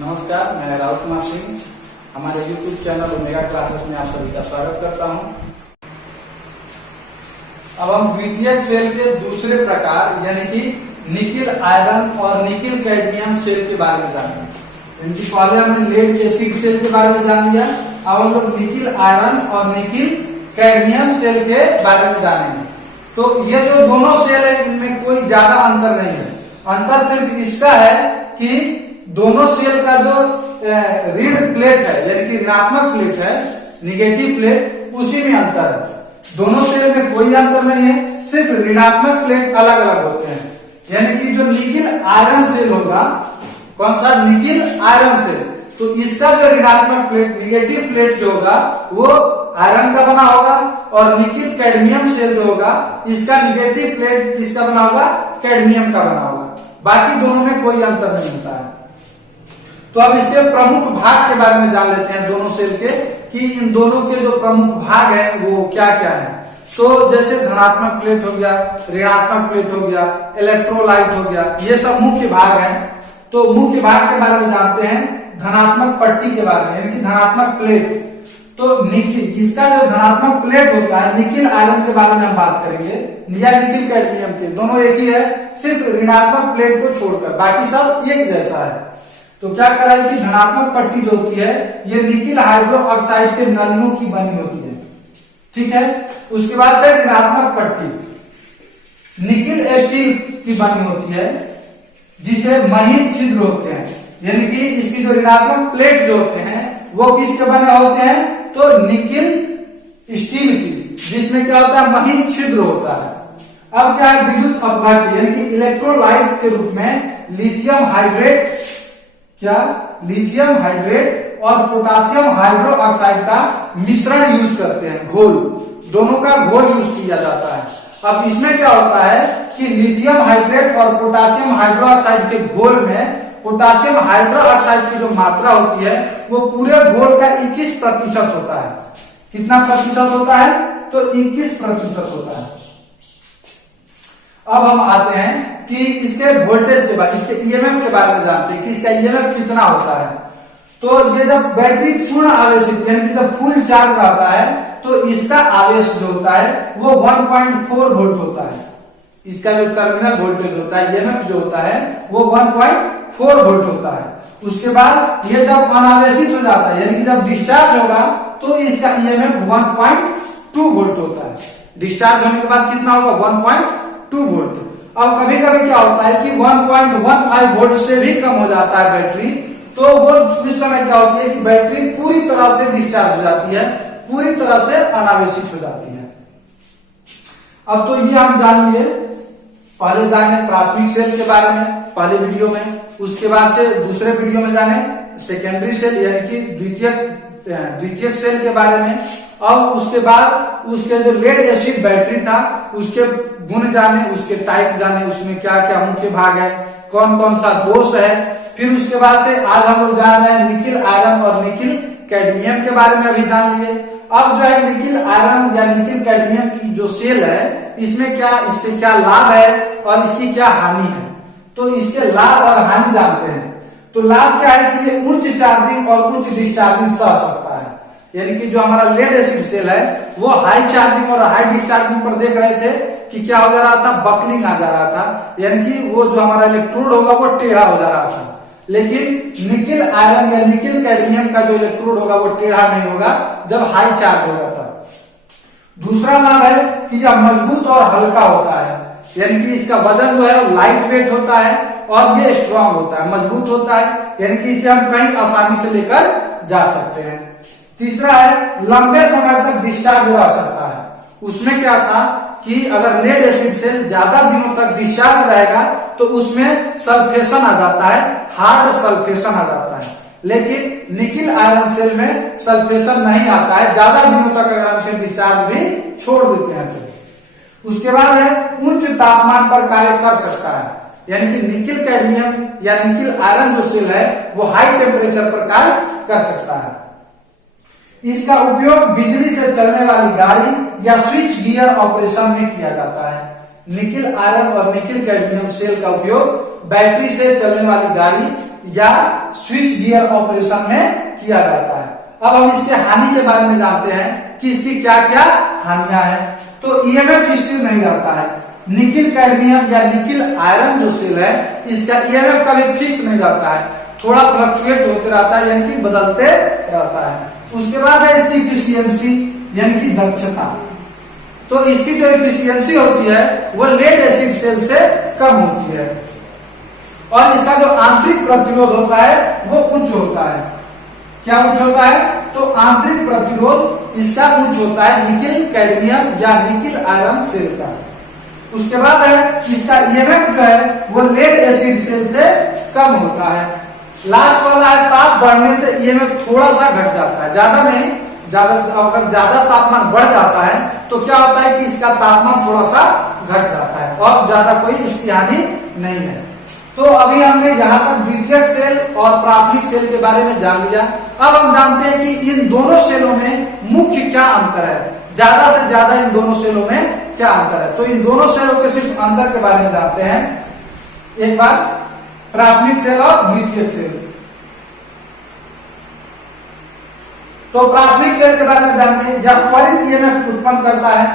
नमस्कार, मैं राहुल कुमार सिंह हमारे YouTube चैनल ओमेगा क्लासेस में आप सभी का स्वागत करता हूं। अब हम द्वितीयक सेल के दूसरे प्रकार यानी कि निकिल आयरन और निकिल कैडमियम सेल के बारे में जानेंगे। इनकी पहले हमने लेड एसिड सेल के बारे में जान लिया, अब हम लोग निकिल आयरन और निकिल कैडमियम सेल के बारे में जानेंगे। तो ये जो दोनों सेल है इनमें कोई ज्यादा अंतर नहीं है। अंतर सिर्फ इसका है कि दोनों सेल का जो ऋण प्लेट है यानी कि ऋणात्मक प्लेट है, निगेटिव प्लेट, उसी में अंतर है। दोनों सेल में कोई अंतर नहीं है, सिर्फ ऋणात्मक प्लेट अलग अलग होते हैं। यानी कि जो निकिल आयरन सेल होगा, कौन सा निकिल आयरन सेल, तो इसका जो ऋणात्मक प्लेट निगेटिव प्लेट जो होगा वो आयरन का बना होगा, और निकिल कैडमियम सेल जो होगा इसका निगेटिव प्लेट किसका बना होगा, कैडमियम का बना होगा। बाकी दोनों में कोई अंतर नहीं होता है। तो अब इसके प्रमुख भाग के बारे में जान लेते हैं दोनों सेल के, कि इन दोनों के जो प्रमुख भाग हैं वो क्या क्या है। तो जैसे धनात्मक प्लेट हो गया, ऋणात्मक प्लेट हो गया, इलेक्ट्रोलाइट हो गया, ये सब मुख्य भाग हैं। तो मुख्य भाग के बारे में जानते हैं धनात्मक पट्टी के बारे में, यानी कि धनात्मक प्लेट। तो निकिल, इसका जो धनात्मक प्लेट होता है, निकिल आयरन के बारे में हम बात करेंगे या निकिल कैडमियम के, दोनों एक ही है, सिर्फ ऋणात्मक प्लेट को छोड़कर बाकी सब एक जैसा है। तो क्या कराएगी, धनात्मक पट्टी जो होती है ये निकिल हाइड्रो ऑक्साइड के नलियों की बनी होती है, ठीक है। उसके बाद से ऋणात्मक पट्टी निकिल स्टील की बनी होती है, जिसे महीन छिद्र होते हैं, यानी कि इसकी जो ऋणात्मक प्लेट जो होते हैं वो किसके बने होते हैं, तो निकिल स्टील की, जिसमें क्या होता है, महीन छिद्र होता है। अब क्या है, विद्युत अपघट्य यानी कि इलेक्ट्रोलाइट के रूप में लिथियम हाइड्रेट, क्या लिथियम हाइड्रेट और पोटासियम हाइड्रो ऑक्साइड का मिश्रण यूज करते हैं, घोल, दोनों का घोल यूज किया जाता है। अब इसमें क्या होता है कि लिथियम हाइड्रेट और पोटासियम हाइड्रो ऑक्साइड के घोल में पोटासियम हाइड्रो ऑक्साइड की जो मात्रा होती है वो पूरे घोल का 21% होता है। कितना प्रतिशत होता है, तो 21% होता है। अब हम आते हैं कि इसके वोल्टेज के बारे, इसके ईएमएफ के बारे में जानते हैं कि इसका ईएमएफ कितना होता है। तो ये जब बैटरी पूर्ण आवेशित यानी कि जब फुल चार्ज रहता है तो इसका आवेश जो होता है वो 1.4 वोल्ट होता है। इसका जो टर्मिनल वोल्टेज होता है, ईएमएफ जो होता है वो 1.4 वोल्ट होता है। उसके बाद ये जब अनावेशित हो जाता है यानी कि जब डिस्चार्ज होगा तो इसका ईएमएफ 1.2 वोल्ट होता है। डिस्चार्ज होने के बाद कितना होगा, 1.2 वोल्ट। अब कभी कभी क्या होता है कि 1.15 वोल्ट से भी कम हो जाता है बैटरी, तो वो उस समय क्या होती है कि बैटरी पूरी तरह से डिस्चार्ज हो जाती है, पूरी तरह से अनावेशित हो जाती है। अब तो ये हम जान लिए, पहले जाने प्राथमिक सेल के बारे में पहले वीडियो में, उसके बाद से दूसरे वीडियो में जाने सेकेंडरी सेल यानी कि द्वितीयक सेल के बारे में, और उसके बाद उसके जो लेड एसिड बैटरी था उसके गुण जाने, उसके टाइप जाने, उसमें क्या क्या मुख्य भाग है, कौन कौन सा दोष है। फिर उसके बाद से आज हम लोग जान रहे हैं निकिल आयरन और निकिल कैडमियम के बारे में अभी जान लिए। अब जो है निकिल आयरन या निकिल कैडमियम की जो सेल है इसमें क्या, इससे क्या लाभ है और इसकी क्या हानि है। तो इसके लाभ और हानि जानते हैं। तो लाभ क्या है कि ये उच्च चार्जिंग और उच्च डिस्चार्जिंग सह सकता है, यानी कि जो हमारा लेड एसिड सेल है वो हाई चार्जिंग और हाई डिस्चार्जिंग पर देख रहे थे कि क्या हो जा रहा था, बकलिंग आ जा रहा था, यानी कि वो जो हमारा इलेक्ट्रोड होगा वो टेढ़ा हो जा रहा था। लेकिन निकिल आयरन या निकिल कैडमियम का जो इलेक्ट्रोड होगा वो टेढ़ा नहीं होगा जब हाई चार्ज होगा तब। दूसरा लाभ है कि यह मजबूत और हल्का होता है, यानी कि इसका वजन जो है लाइट वेट होता है और ये स्ट्रांग होता है, मजबूत होता है, यानी कि इसे हम कहीं आसानी से लेकर जा सकते हैं। तीसरा है लंबे समय तक डिस्चार्ज रह सकता है। उसमें क्या था कि अगर लेड एसिड सेल ज्यादा दिनों तक डिस्चार्ज रहेगा तो उसमें सल्फेशन आ जाता है, हार्ड सल्फेशन आ जाता है। लेकिन निकिल आयरन सेल में सल्फेशन नहीं आता है, ज्यादा दिनों तक अगर हम इसे डिस्चार्ज भी छोड़ देते हैं तो। उसके बाद है उच्च तापमान पर कार्य कर सकता है, यानी कि निकिल कैडमियम या निकिल आयरन जो सेल है वो हाई टेम्परेचर पर कार्य कर सकता है। इसका उपयोग बिजली से चलने वाली गाड़ी या स्विच गियर ऑपरेशन में किया जाता है। निकिल आयरन और निकिल कैडमियम सेल का उपयोग बैटरी से चलने वाली गाड़ी या स्विच गियर ऑपरेशन में किया जाता है। अब हम इसके हानि के बारे में जानते हैं कि इसकी क्या क्या हानियां हैं। तो ईएमएफ स्थिर नहीं रहता है। निकिल कैडमियम या निकिल आयरन जो सेल है, इसका ईएमएफ कभी फिक्स नहीं रहता है, थोड़ा फ्लक्चुएट होते रहता है, यानी कि बदलते रहता है। उसके बाद है इसकी इफिशियंसी यानी कि दक्षता। तो इसकी जो इफिशियंसी होती है वो लेड एसिड सेल से कम होती है और इसका जो आंतरिक प्रतिरोध होता है वो उच्च होता है। क्या उच्च होता है? तो आंतरिक प्रतिरोध इसका उच्च होता है निकिल कैडमियम या निकिल आयरन सेल का। उसके बाद है इसका ईएमएफ जो है वो लेड एसिड सेल से कम होता है। लास्ट वाला है ताप बढ़ने से ईएमएफ थोड़ा सा घट जाता है, ज्यादा नहीं, अगर ज्यादा तापमान बढ़ जाता है तो क्या होता है कि इसका तापमान थोड़ा सा घट जाता है और ज्यादा कोई इसकी हानि नहीं है। तो अभी हमने यहाँ तक द्वितीयक सेल और प्राथमिक सेल के बारे में जान लिया। अब हम जानते हैं कि इन दोनों सेलों में मुख्य क्या अंतर है, ज्यादा से ज्यादा इन दोनों सेलों में क्या अंतर है। तो इन दोनों सेलों के सिर्फ अंतर के बारे में जानते हैं। एक बार प्राथमिक सेल और द्वितीयक सेल। तो प्राथमिक सेल के बारे में जानते हैं, जब त्वरित ईएमएफ उत्पन्न करता है,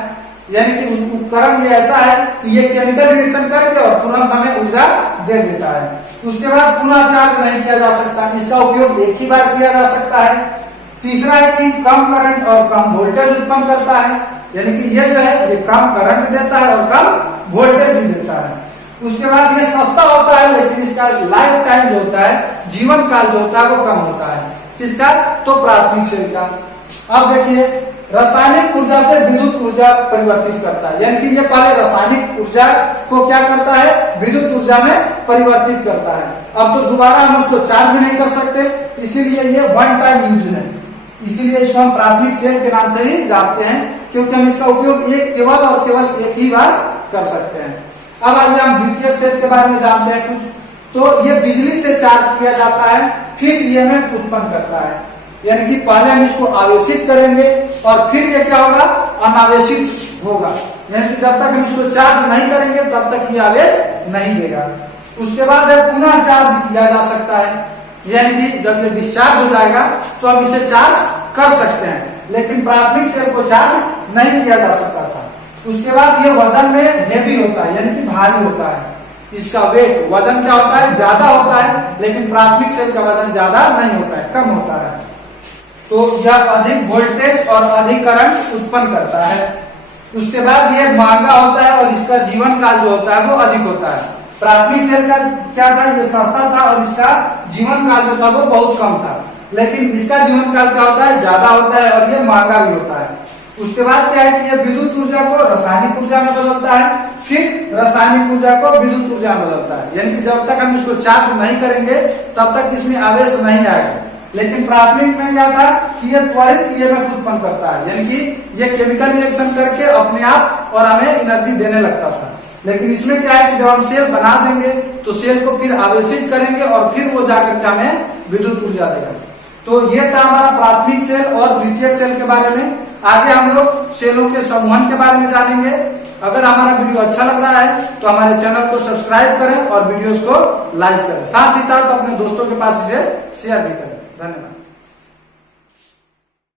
यानी कि उपकरण ये ऐसा है कि ये केमिकल रिएक्शन करके और तुरंत हमें ऊर्जा दे देता है। उसके बाद पुनः चार्ज नहीं किया जा सकता, इसका उपयोग एक ही बार किया जा सकता है। तीसरा है कि कम करंट और कम वोल्टेज उत्पन्न करता है, यानी कि ये जो है ये कम करंट देता है और कम वोल्टेज भी देता है। उसके बाद ये सस्ता होता है, लेकिन इसका लाइफ टाइम जो होता है, जीवन काल जो होता है वो कम होता है। किसका? तो प्राथमिक सेल का। अब देखिए, रासायनिक ऊर्जा से विद्युत ऊर्जा परिवर्तित करता है, यानी कि ये पहले रासायनिक ऊर्जा को क्या करता है, विद्युत ऊर्जा में परिवर्तित करता है। अब तो दोबारा हम उसको चार्ज भी नहीं कर सकते, इसीलिए ये वन टाइम यूज है, इसीलिए इसको हम प्राथमिक सेल के नाम से ही जानते हैं, क्योंकि हम इसका उपयोग केवल और केवल एक ही बार कर सकते हैं। अब आइए हम द्वितीयक सेल के बारे में जानते हैं कुछ। तो ये बिजली से चार्ज किया जाता है, फिर ईएमएफ उत्पन्न करता है, यानी कि पहले हम इसको आवेशित करेंगे और फिर ये क्या होगा, अनावेशित होगा, यानी कि जब तक हम इसको चार्ज नहीं करेंगे तब तक ये आवेश नहीं देगा। उसके बाद पुनः चार्ज किया जा सकता है, यानी कि जब ये डिस्चार्ज हो जाएगा तो हम इसे चार्ज कर सकते हैं, लेकिन प्राथमिक सेल को चार्ज नहीं किया जा सकता था। उसके बाद ये वजन में हेवी होता है, यानी कि भारी होता है, इसका वेट वजन क्या होता है, ज्यादा होता है, लेकिन प्राथमिक सेल का वजन ज्यादा नहीं होता है, कम होता है। तो यह अधिक वोल्टेज और अधिक करंट उत्पन्न करता है। उसके बाद ये महंगा होता है और इसका जीवन काल जो होता है वो अधिक होता है। प्राथमिक सेल का क्या था, ये सस्ता था और इसका जीवन काल जो था वो बहुत कम था, लेकिन इसका जीवन काल क्या होता है, ज्यादा होता है और ये महंगा भी होता है। उसके बाद क्या है कि ये विद्युत ऊर्जा को रासायनिक ऊर्जा में बदलता है, फिर रासायनिक ऊर्जा को विद्युत ऊर्जा में बदलता है, यानी कि जब तक हम इसको चार्ज नहीं करेंगे तब तक इसमें आवेश नहीं आएगा। लेकिन प्राथमिक में क्या था कि ये त्वरित ईएमएफ उत्पन्न करता है, यानी कि ये केमिकल रिएक्शन करके अपने आप और हमें एनर्जी देने लगता था। लेकिन इसमें क्या है कि जब हम सेल बना देंगे तो सेल को फिर आवेशित करेंगे और फिर वो जाकर के हमें विद्युत ऊर्जा देगा। तो ये था हमारा प्राथमिक सेल और द्वितीयक सेल के बारे में। आगे हम लोग सेलों के समूहन के बारे में जानेंगे। अगर हमारा वीडियो अच्छा लग रहा है तो हमारे चैनल को सब्सक्राइब करें और वीडियोस को लाइक करें, साथ ही साथ अपने दोस्तों के पास इसे शेयर भी करें। धन्यवाद।